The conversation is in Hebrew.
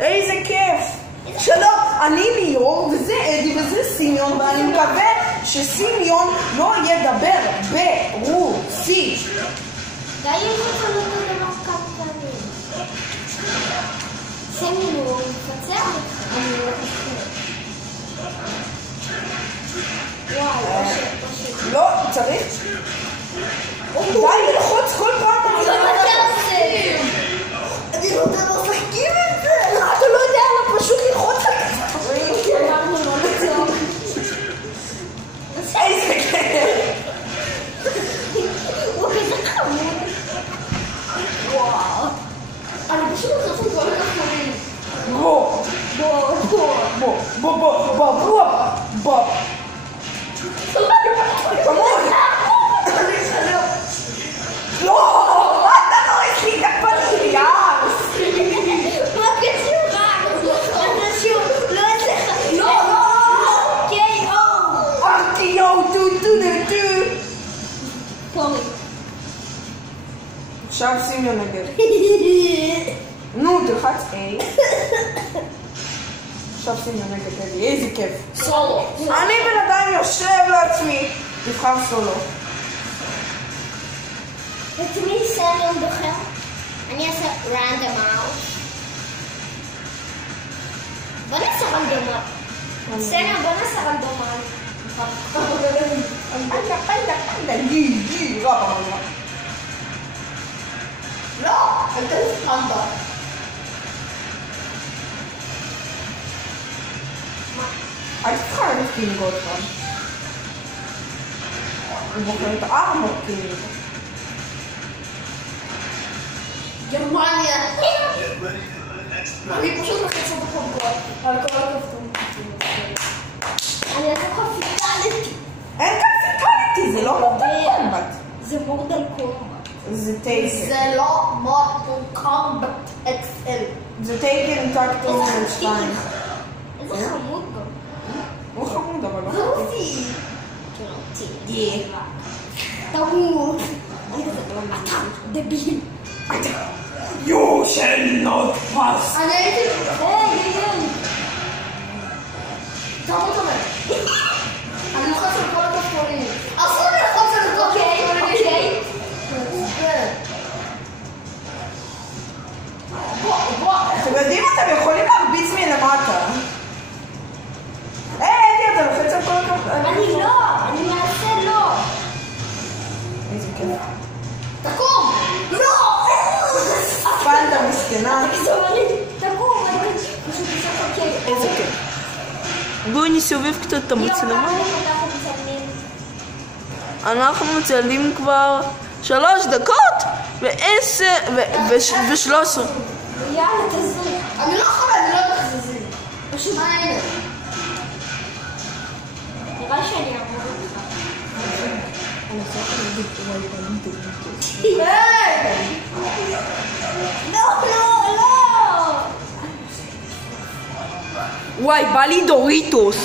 איזה כיף. שלום, אני ליאור, וזה אדי וזה סימיון, ואני מקווה שסימיון לא ידבר ברוסית. די יש לך לא תדבר כמה פעמים. סימיון הוא מפצח אותך. אני לא חושב. וואי, לא, צריך? די ללחוץ כל פעם. אני לא יודע לשחקים את זה. אתה לא יודע, לא פשוט ללחוץ על כפתורים. אמרנו לא לצעוק. איזה כיף. הוא כזה חמוד. וואו. אני פשוט חושב כל כך חמוד. בוא. בוא, בוא. בוא, בוא, בוא, בוא, בוא, בוא. כמון. לא, אתה לא יש לי את הפנים, יאס. מה קשור רק? מה קשור? לא אצלך. לא, לא, לא. K.O. ארטיו, טו. פורי. עכשיו סימיון נגד. נו, תלחץ A. עכשיו סימיון נגד אדי, איזה כיף. סולו. אני בינתיים יושב לעצמי. תבחר סולו. את מי סימיון בוחר? אני אעשה רנדומאוט. בוא נעשה רנדומאוט. סימיון, בוא נעשה רנדומאוט. גי, רבה. לא, אל תעשה רנדומאוט. אל תבחר את קינג עוד פעם. הוא בוחר את ארמור קינג. גרמניה. אני פשוט מחצה בחוברות. על כל הכפתור. אני אעשה קפיטליטי. אין קפיטליטי, זה לא מורטל קומבט. זה מורטל קומבט. זה טייקן. זה לא מורטל קומבט XL. זה טייקן טקטור 2. איזה חמוד גם. הוא חמוד אבל לא רוסי. תמות. אתה דביל. You shall not pass. אני הייתי... היי. תמות אומר. אני לוחץ על כל הכפתורים. אסור לי ללחוץ על כל הכפתורים. אוקיי. בוא. אתם יודעים, אתם יכולים להרביץ מלמטה. אדי, אתה לוחץ על כל הכפתורים. אני לא. אני מעשה לא. איזה כיף. תקום. לא. פנדה מסכנה. תקום. פשוט בסוף אוקיי. איזה כיף. בואו נסובב קצת את המצלמה. אנחנו מצלמים כבר 3 דקות ו13. יאללה, תזוז. אני לא יכולה, אני לא תחזזי. פשוט מה הנה? נראה שאני אעמוד אותך. היי! לא! וואי, בא לי דוריטוס.